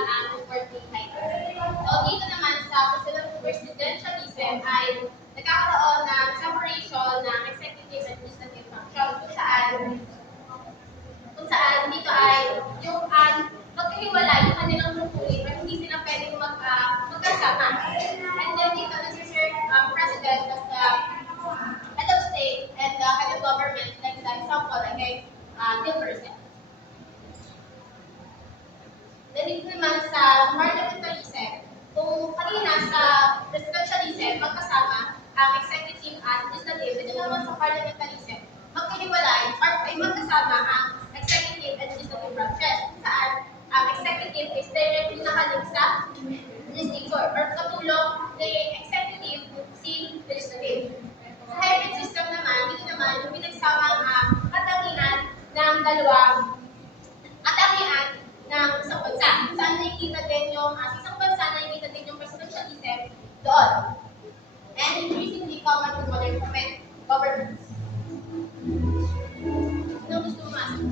ang reporting title. So dito naman sa presidentialism ay nagkakaroon ng separation ng executive and legislative functions kung saan dito ay yung magkahiwalay yung kanilang tungkulin at hindi sila pwedeng magkasama. And then dito nag-serve president as the head of state and the head of government, like the example, like Bill Person. Then dito naman sa parliamentarism, kung kanina sa presidentialism, magkasama ang executive at legislative, dito naman sa parliamentarism, magkahiwalay or ay magkasama ang executive and legislative branches, saan ang executive is directly nakalink sa legislature or katulong ni executive si legislative. Sa hybrid system naman, dito naman yung pinagsamang katangian ng dalawang katangian ng isang bansa. Saan nakikita din yung sa isang bansa nakikita din yung presidentialism doon. And increasingly common to modern governments. Sino gusto pumasok?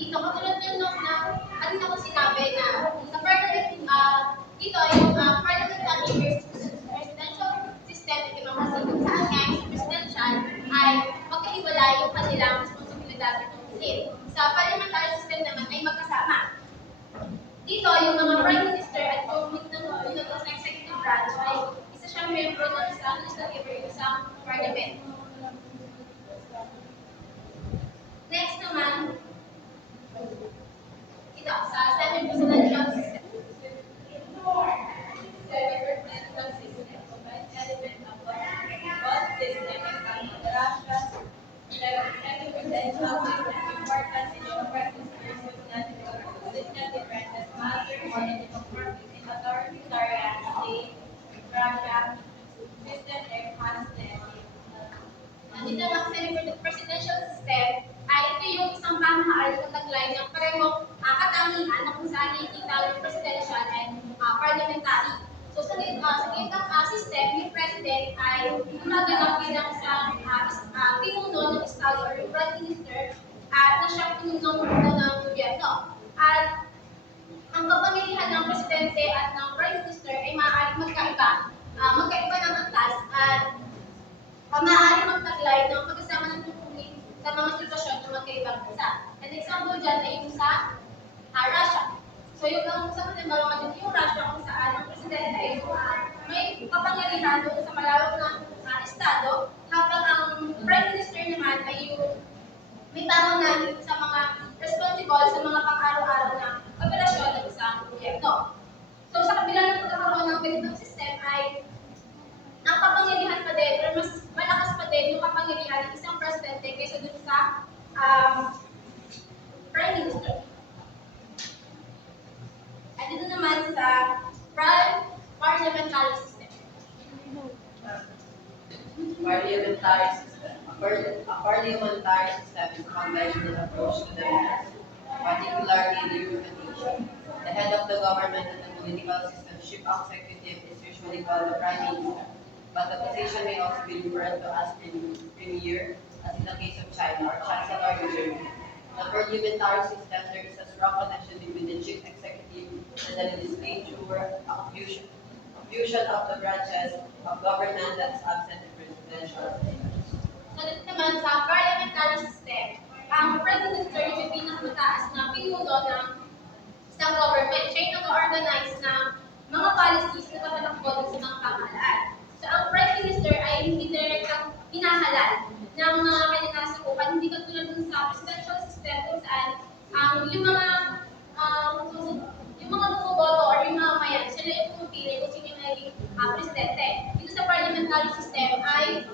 Dito, katulad ng kanina ko sinabi na sa parliament, dito yung parliamentary versus presidential system na kinamasi kung saan nga sa presidential ay magkahiwalay yung kanilang responsibilidad at tungkulin. Sa parliamentary system naman ay magkasama. Dito, yung mga prime minister at yung sa executive branch ay isa siyang membro ng isang legislative or isang parliament. Next naman, ito, sa semi-presidential system. Semi-presidential system provides element of both system and Russia. Semi-presidential system important in democratic versus legislative branches matter more in democratic in authoritarian state. Russia system enhanced. Dito lang sa semi-presidential system, ay ito yung isang pamahalaan na taglay ng parehong katangian na kung saan nakikita yung presidential and parliamentary. So sa gitang system, yung president ay gumaganap bilang isang pinuno ng estado or yung prime minister at na siyang pinuno ng gobyerno. At ang kapangyarihan ng presidente at ng prime minister ay maaaring magkaiba ng antas at maaaring magtaglay ng pagkasama ng tungkulin sa mga sitwasyon ng magkaibang bansa. An example dyan ay yung sa Russia. So yung sa kanila yung Russia kung saan ang presidente ay may kapangyarihan doon sa malawak na estado, habang ang prime minister naman ay yung may pangunahin sa mga responsible sa mga pang-araw-araw na operasyon ng isang gobyerno. So sa kabila ng pagkakaroon ng ganitong system ay ang kapangyarihan pa din, or mas malakas pa din yung kapangyarihan ng isang presidente kaysa dun sa prime minister. At dito naman sa parliamentary system. Parliamentary system. A parliamentary system is a conventional approach to the matters, particularly in the European nation. The head of the government and the political system, chief executive, is usually called the prime minister. But the position may also be referred to as premier, as in the case of China, or chancellor in Germany. The parliamentary system, there is a strong connection between the chief executive and the legislature, a fusion of the branches of government that's absent in presidential systems. So dito naman sa parliamentary system, ang prime minister yung may pinakamataas na pinuno ng isang government. Siya yung nag-organize ng mga policies na tapatakbo sa mga pamahalaan. So, ang prime minister ay hindi direktang hinahalal ng mga kanyang kasakupan, hindi katulad dun sa presidential system kung saan yung mga bumoboto or yung mga mayan, sila yung pumipili kung sino yung naging presidente. Dito sa parliamentary system ay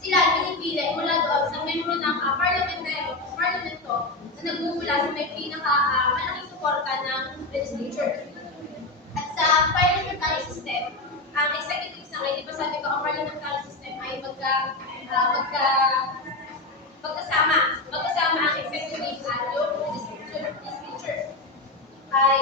sila pinipili mula doon sa miyembro ng parlamento na nagmumula sa may malaking suporta ng legislature. At sa parliamentary system, ang executive sa di ba sabi ko, ang parliamentary system ay magkasama ang executive at yung legislature ay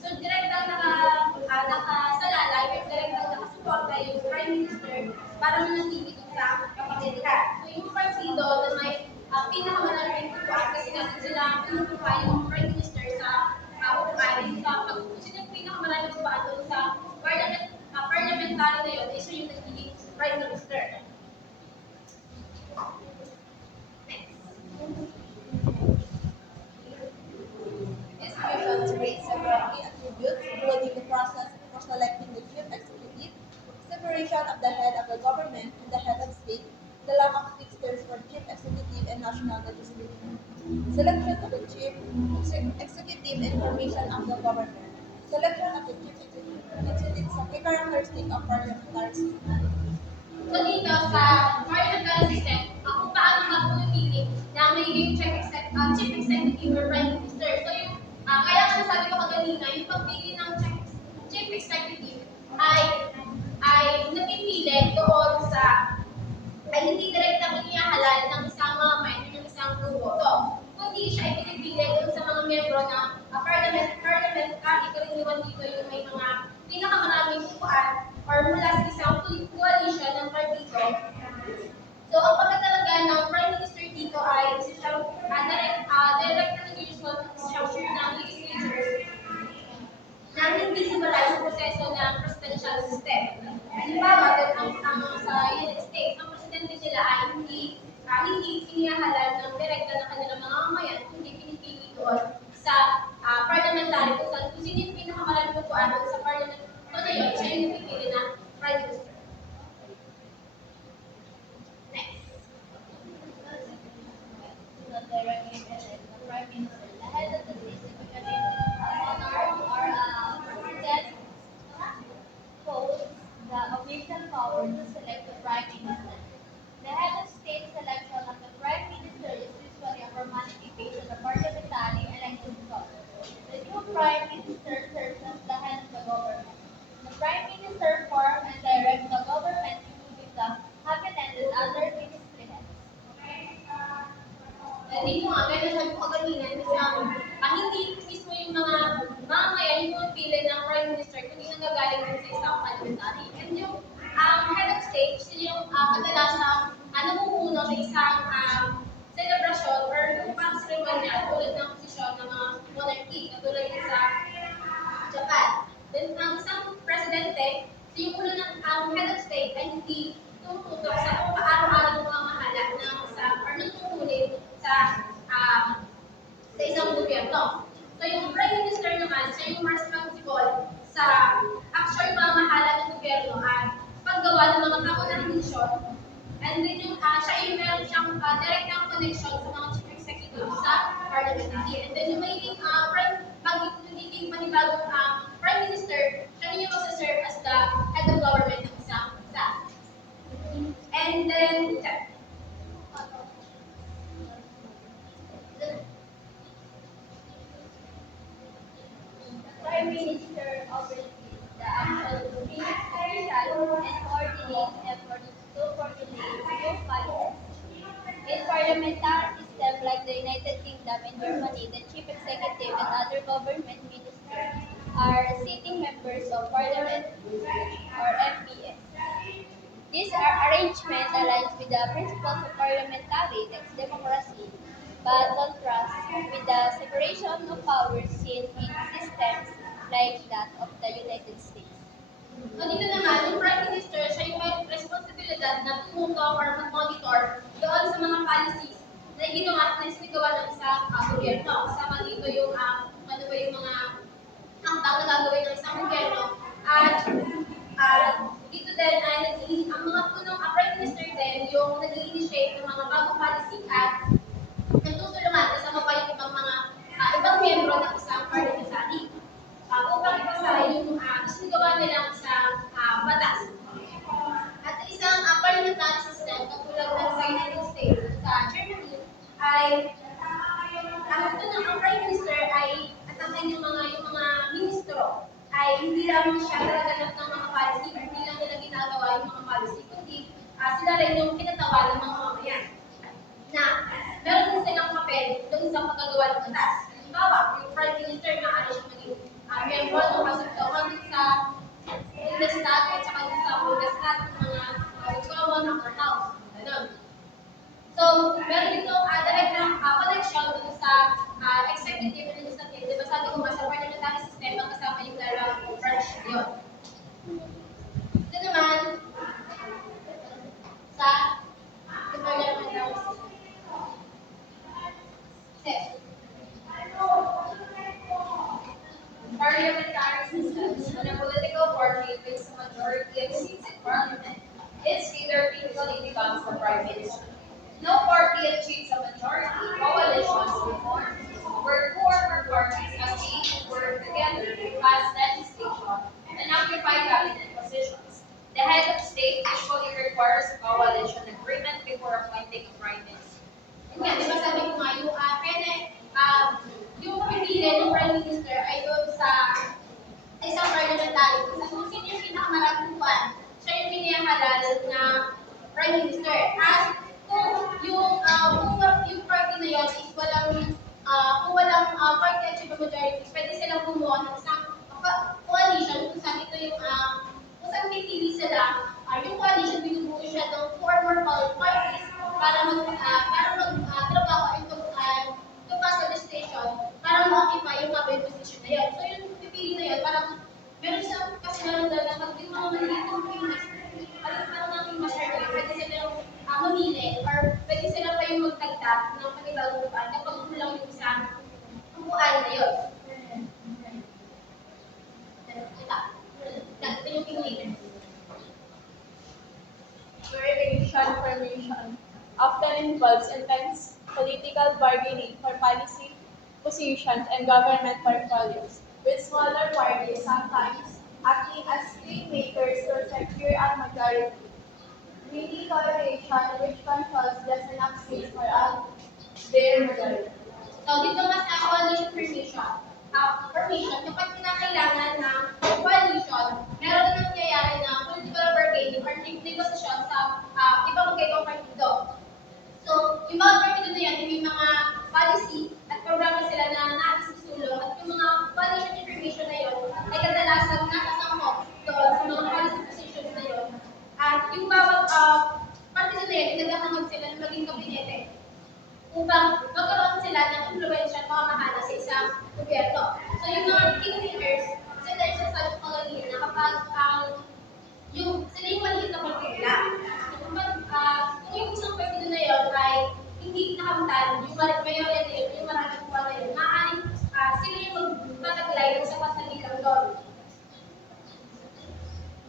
so direktang nakasalalay or direktang nakasuporta yung Prime Minister para manatili ito sa kapangyarihan. So yung partido na may pinakamalalaking upuan kasi natin sila pinupupa yung Prime Minister sa upuan. Kung sino yung pinakamalalaking upuan doon sa parliamentary na yun, siya yung nagiging Prime Minister. Institutions raise several key attributes, including the process for selecting the chief executive, separation of the head of the government and the head of state, the lack of fixed terms for chief executive and national legislature, selection of the chief executive and formation of the government, selection of the chief executive sa key characteristic of parliamentary system. So dito sa parliamentary system, kung paano ka pumipili na magiging chief executive or prime minister. So yung, kaya nga nasabi ko kanina, yung pagpili ng chief executive ay napipili doon sa, ay hindi direktang inihahalal ng isang member ng isang grupo. So, kundi siya ay pinipili doon sa mga miyembro ng parliamentary, karaniwan dito yung may mga pinakamaraming upuan or mula sa isang coalition ng partido. So, ang pagkatalaga ng Prime Minister dito ay isa siyang direct na nag-usual structure ng legislature na hindi simula sa proseso ng presidential system. Halimbawa, sa United States, ang presidente nila ay hindi inihahalal ng direkta ng kanilang mga mamayan, kundi pinipili doon sa parliamentary kung sino yung pinakamaraming upuan doon sa parliament. So, na yun, siya yung napipili na Prime Minister. Directly elect the Prime Minister, the head of the state, typically a monarch or a president, holds the official power to select the Prime Minister. The head of state selection of the Prime Minister is usually a formality based on the parliamentary election process. The new Prime Minister serves as the head of the government. The Prime Minister forms and directs the government, including the cabinet and other ministry heads. Dito nga, gaya sabi ko kanina, hindi mismo yung mga mamamayan yung pumipili ng Prime Minister, kundi nanggagaling din sa isang parliamentary. And yung head of state, sila yung kadalasang namumuno sa isang celebration or yung parang ceremony tulad ng posisyon ng mga monarchy, katulad din sa Japan. Then, ang isang presidente, so yung ulo ng head of state ay hindi tumututok sa kung paano-araw mamamahala ng isang or nagtutulid sa isang gobyerno. So yung Prime Minister naman, siya yung responsible sa actual pamamahala ng gobyerno at paggawa ng mga pangunahing desisyon. And then yung siya yung meron siyang direktang connection sa mga chief executive sa parliamentary. And then yung magiging magiging panibagong Prime Minister, siya yung magsaserve as the head of government ng isang bansa. And then, Prime Minister oversees the actual official and coordinates efforts to formulate new policies. In parliamentary system like the United Kingdom and Germany, the chief executive and other government ministers are sitting members of parliament or MPs. This arrangement aligns with the principles of parliamentary democracy, but contrasts with the separation of powers seen in systems like that of the United States. so dito naman, yung Prime Minister, siya yung may responsibilidad na tumutok or mag-monitor doon sa mga policies na sinagawa ng isang gobyerno. Kasama dito yung ano ba yung mga hakbang na gagawin ng isang gobyerno. At dito din ay ang mga punong Prime Minister din yung nag-i-initiate ng mga bagong policy at nagtutulungan kasama pa yung ibang miyembro ng isang parliamentary upang ipasa yung sinagawa nilang isang batas. At isang parliamentary system, katulad ng sa United lang siya nagaganap ng mga policy or hindi lang nila ginagawa yung mga policy, kundi sila rin yung kinatawa ng mga mamayan. Na meron din silang papel doon sa pagkagawa ng batas. Halimbawa, yung Prime Minister na siya maging member ng House of Commons sa Bundestag at saka din sa Bundestag ng mga Common ng House. Ganun. So, meron dito direct na connection dun sa executive and legislative. Diba sabi ko nga sa parliamentary system, magkasama yung dalawang branch yun. Ito naman, sa parliamentary system. Parliamentary systems, when a political party wins a majority of seats in parliament, its leader typically becomes the prime minister. No party achieves a majority. Coalitions will form, where two or more parties agree to work together to pass legislation and occupy cabinet positions. The head of state usually requires a coalition agreement before appointing a prime minister. Yun nga, diba sabi ko nga, yung pipili ng prime minister ay doon sa isang parliamentary. Kung sino yung pinakamaraming buwan, siya yung pinihangalan na prime minister. At kung yung party na yun is kung walang party achieve a majority, pwede silang bumuo ng isang coalition kung saan ito yung kung saan pipili sila, yung coalition binubuo siya ng 2 or more parties para magtrabaho to pass legislation para ma-occupy yung mabayang position na yun. So yung pipili na yun, parang meron siya kasi meron daw na pag yung mga malilitong parang namin masyado, pwede silang mamili or pwede sila pa yung magtagdag ng panibagong upuan kapag kulang yung isang upuan na yun. Ito yung pinili. Coordination formation often involves intense political bargaining for policy positions and government portfolios, with smaller parties sometimes acting as kingmakers to secure a majority. Mini coalition which controls just enough seats for all their majority. So, dito nga sa coalition formation, kapag kinakailangan ng coalition, meron na nangyayari na political bargaining or negosasyon sa ibang magkaibang partido. So, yung mga partido na yan, may mga policy at programa sila na nais isulong at yung mga coalition information na yun ay kadalasan nakasangkot doon sa mga policy positions na yun. At yung bawat partido na yan, nagkakangod sila ng maging kabinete upang magkaroon sila ng influensya at pamamahala sa isang gobyerno. So yung mga kingmakers, sila yung sasabi ko kanina na kapag sila yung maliit na partido lang. So kung yung isang partido na yun ay hindi nakamtan, yung mayorya na yun, yung maraming kuha na yun, maaaring sila yung magpataglay ng sapat na bilang doon.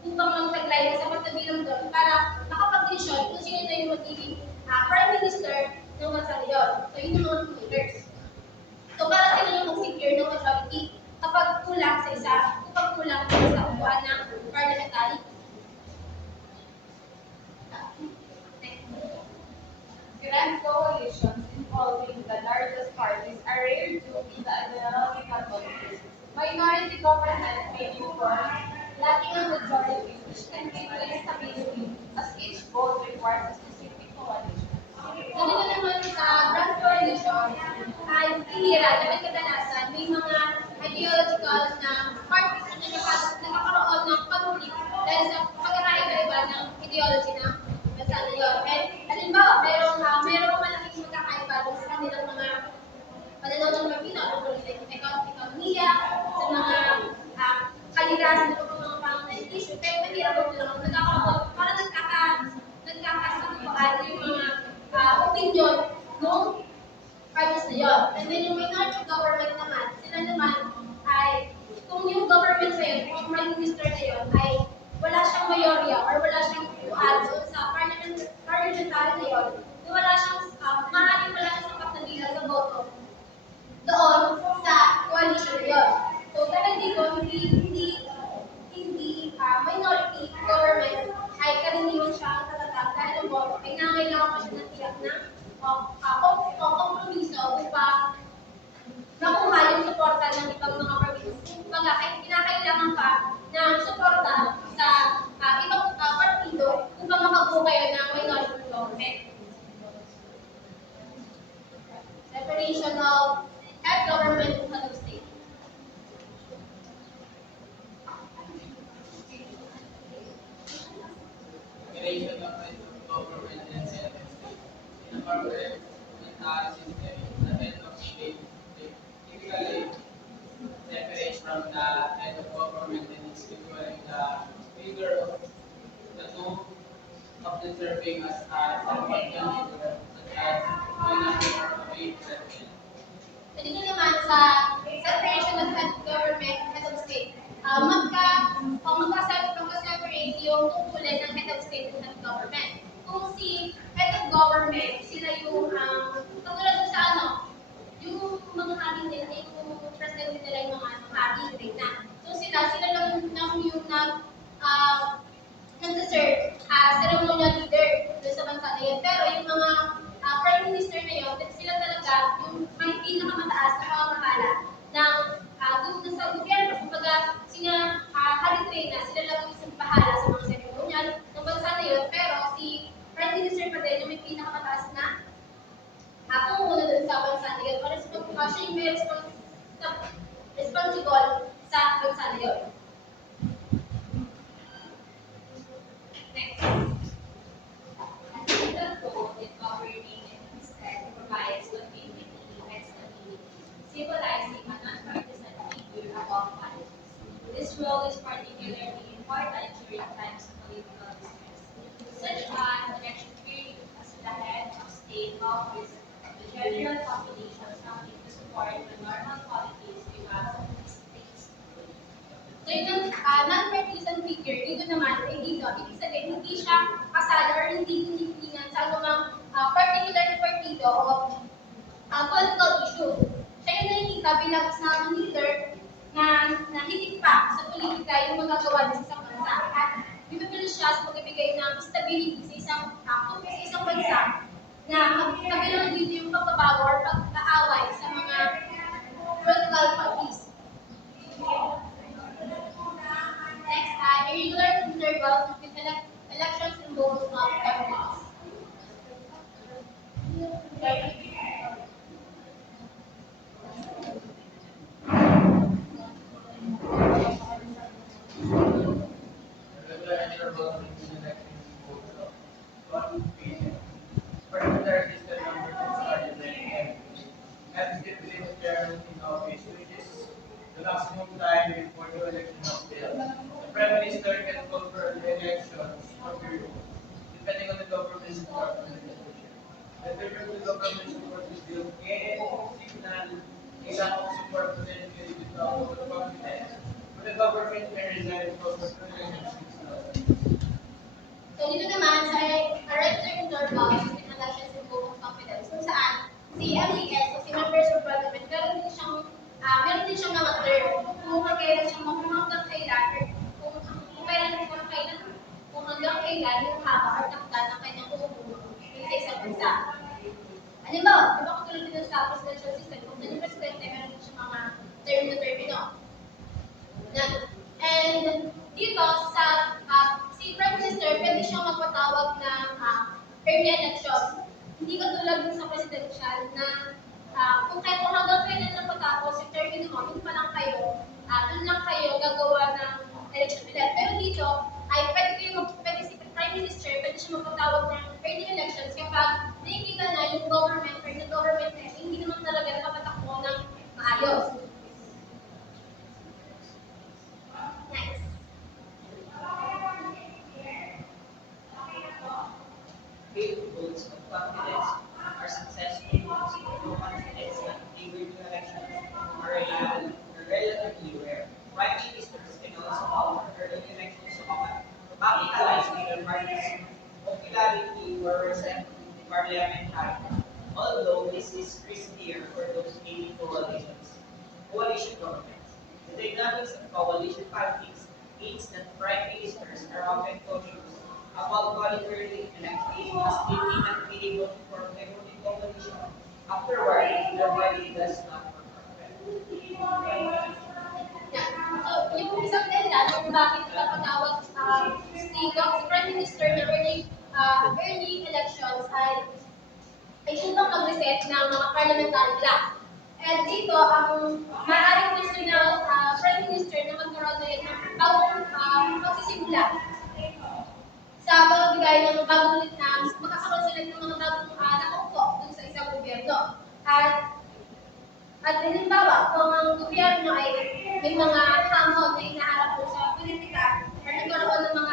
Upang magtaglay ng sapat na bilang doon para makapag-desisyon kung sino na yung magiging prime minister ng bansa na yun. So yun yung mga kingmakers. So para sila yung mag-secure ng majority kapag kulang sa isa upuan ng parliamentary. Grand coalitions involving the largest parties are rare due to the ideological conflicts. Minority government may be formed, lacking a majority, which can lead to instability, as each vote requires a specific coalition. So dito naman sa grand coalition ay bihira dahil kadalasan may mga ideological na parties na nagkakaroon ng conflict dahil sa pagkakaiba-iba ng ideology ng bansa na yun. And halimbawa, merong malaking magkakaiba sa kanilang mga pananaw ng Pilipino tungkol sa ekonomiya, sa mga kalikasan ng mga pangunahing issue. Pero mahirap po lang nagkakaroon para nagkakasatuan yung mga opinion ng parties na yun. And then yung minority government naman, sila naman ay kung yung government na yun, yung prime minister na yun ay wala siyang mayorya or wala siyang upuan sa parliamentary na yun, wala siyang, maaaring wala siyang sapat na bilang sa boto doon sa coalition na yun. So dahil dito, hindi minority government figure of the two of the serving as a important leader, such as doing a way president. Pwede ko naman sa separation of head of government and head of state. Magka-separate yung tungkulin ng head of state and head of government. Kung si head of government, sila yung, katulad dun sa yung mga habit nila, yung president nila yung mga habit na. So sila lang yung nag-serve as ceremonial leader doon sa bansa na yun. Pero yung mga prime minister na yun, sila talaga yung may pinakamataas na pamamahala ng doon sa gobyerno. Kumbaga, halitrain na, sila lang yung isang bahala sa mga ceremonial ng bansa na yun. Pero si prime minister pa din yung may pinakamataas na kung doon sa bansa na yun. Siya yung may responsible sa bansa na yun. Next. The goal in governing and instead provides continuity and stability, symbolizing a non-partisan figure above politics. This role is particularly important during times of political distress, such as election period, as the head of state offers the general population something to support the normal policies because these states. So yung non-partisan figure, dito naman, ibig sabihin, hindi siya kasali or hindi hinihilingan sa anumang particular na partido o political issue. Siya yung nakikita bilang isang leader na higit pa sa politika yung magagawa niya sa isang bansa. At bibigyan siya sa pagbibigay ng stability sa isang bansa na kabilang dito yung pagbabago or pag-aaway sa mga political parties. Next, irregular intervals between elections in both governments. Regular intervals between elections votes of 1 p.m. Particular system number 2 started and stipulate the chairman in office, which is the maximum time before the election of bill. The Prime Minister can call for the elections or period, depending on the government's support for the legislation. The paper of the government support the bill can signal a lack of support for the legislation without vote of confidence. But the government may resign from the election. So dito naman sa regular intervals between elections in both of confidence, kung saan si MES o si members of parliament, meron din siyang mga term kung hanggang kailan, kung hanggang kailan yung haba or takda ng kanyang umupo sa isang bansa. Halimbawa, di ba katulad din sa presidential system, kung yung presidente, meron din siyang mga term. And dito sa si Prime Minister, pwede siyang magpatawag ng early elections. Hindi katulad din sa presidential na kung hanggang kailan lang matapos yung termino mo, doon lang kayo gagawa ng election ulit. Pero dito, ay pwede si Prime Minister, pwede siya magpatawag ng early elections kapag nakikita na yung government or the government na hindi naman talaga nakapatakbo ng maayos. Next. Failed votes of confidence are successful votes of no confidence that favored the election are relatively rare. Prime ministers can also call for early elections to capitalize on their party's popularity or resentment in parliamentary, although this is riskier for those aiming coalition governments. The dynamics of coalition politics means that prime ministers are often cautious about calling early elections as they may not be able to form a voting coalition afterward if their party does not perform well. So, yung isang dahilan kung bakit napatawag si Prime Minister na early elections ay upang mag-reset ng mga parliamentary clock. And dito, ang maaaring gusto ng Prime Minister na magkaroon ulit ng bagong magsisimula sa pagbibigay ng bagong ulit na makakaroon ulit ng mga bagong nakaupo dun sa isang gobyerno. At halimbawa, kung ang gobyerno ay may mga hamon na hinaharap po sa politika or nagkaroon ng mga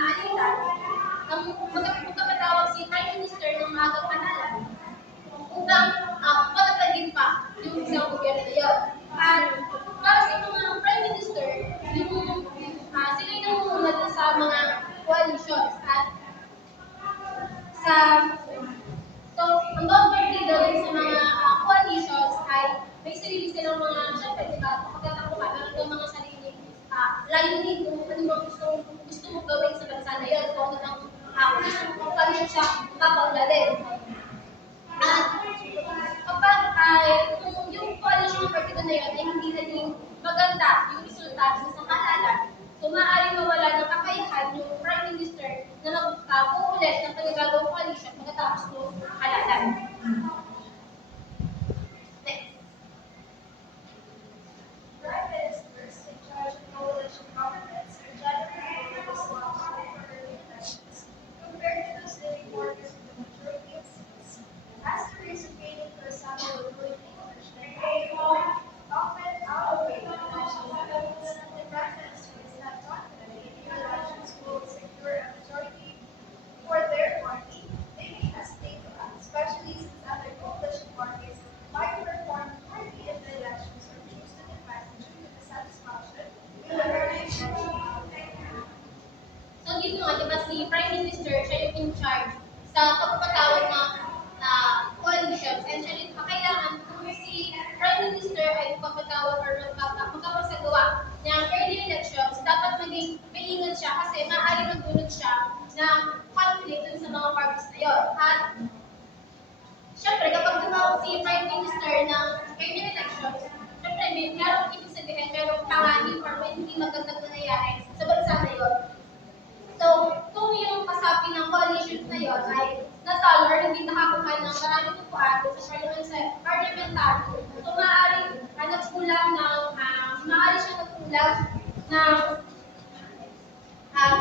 uulit ng panibagong coalition pagkatapos ng halalan. Next. Prime ministers in charge of coalition governments are generally responsible for early elections compared to those living quarters with the majority of seats. As the reason gaining for example with English that they often outweigh the national elections, the prime minister is not confident in the elections will secure a majority for their party. They may hesitate to act, especially since other coalition parties might perform poorly in the elections or choose to defect due to dissatisfaction with the early election outcome. So dito nga, di ba si Prime Minister, siya yung in charge sa pagpapatawag ng coalitions. And siya rin, kailangan kung si Prime Minister ay magpapatawag or magpapasagawa ng early elections, dapat maging maingat siya kasi maaari magdulot siya ng conflict dun sa mga parties na yun. At syempre, kapag tumawag si Prime Minister ng early elections, syempre, merong ibig sabihin, merong panganib or may hindi magandang nangyayari sa bansa na yun. So, kung yung kasapi ng coalitions na yun ay natalo or hindi nakakuha ng maraming upuan sa parliamentary, so maaari nagkulang ng, maaari siya nagkulang ng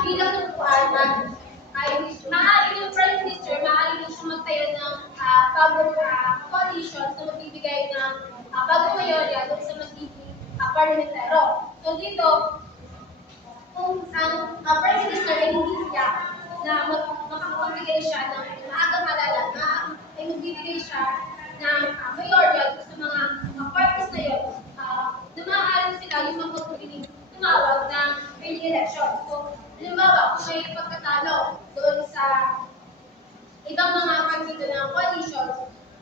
bilang ng upuan ay maaari yung Prime Minister, maaari din siya magtayo ng bagong coalitions na magbibigay ng bagong mayorya doon sa magiging parliamentero. So dito, kung ang Prime Minister ay hindi siya na makapagbigay siya ng maagang halalan, ay magbibigay siya ng mayorya sa mga parties na yun, na maaaring sila yung magpapabiling tumawag ng early election. So, halimbawa, kung may pagkatalo doon sa ibang mga partido ng coalitions,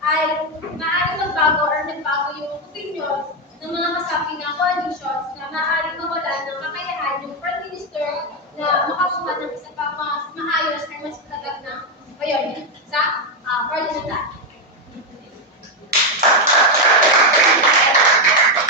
ay maaaring magbago or nagbago yung opinion ng mga kasapi ng coalition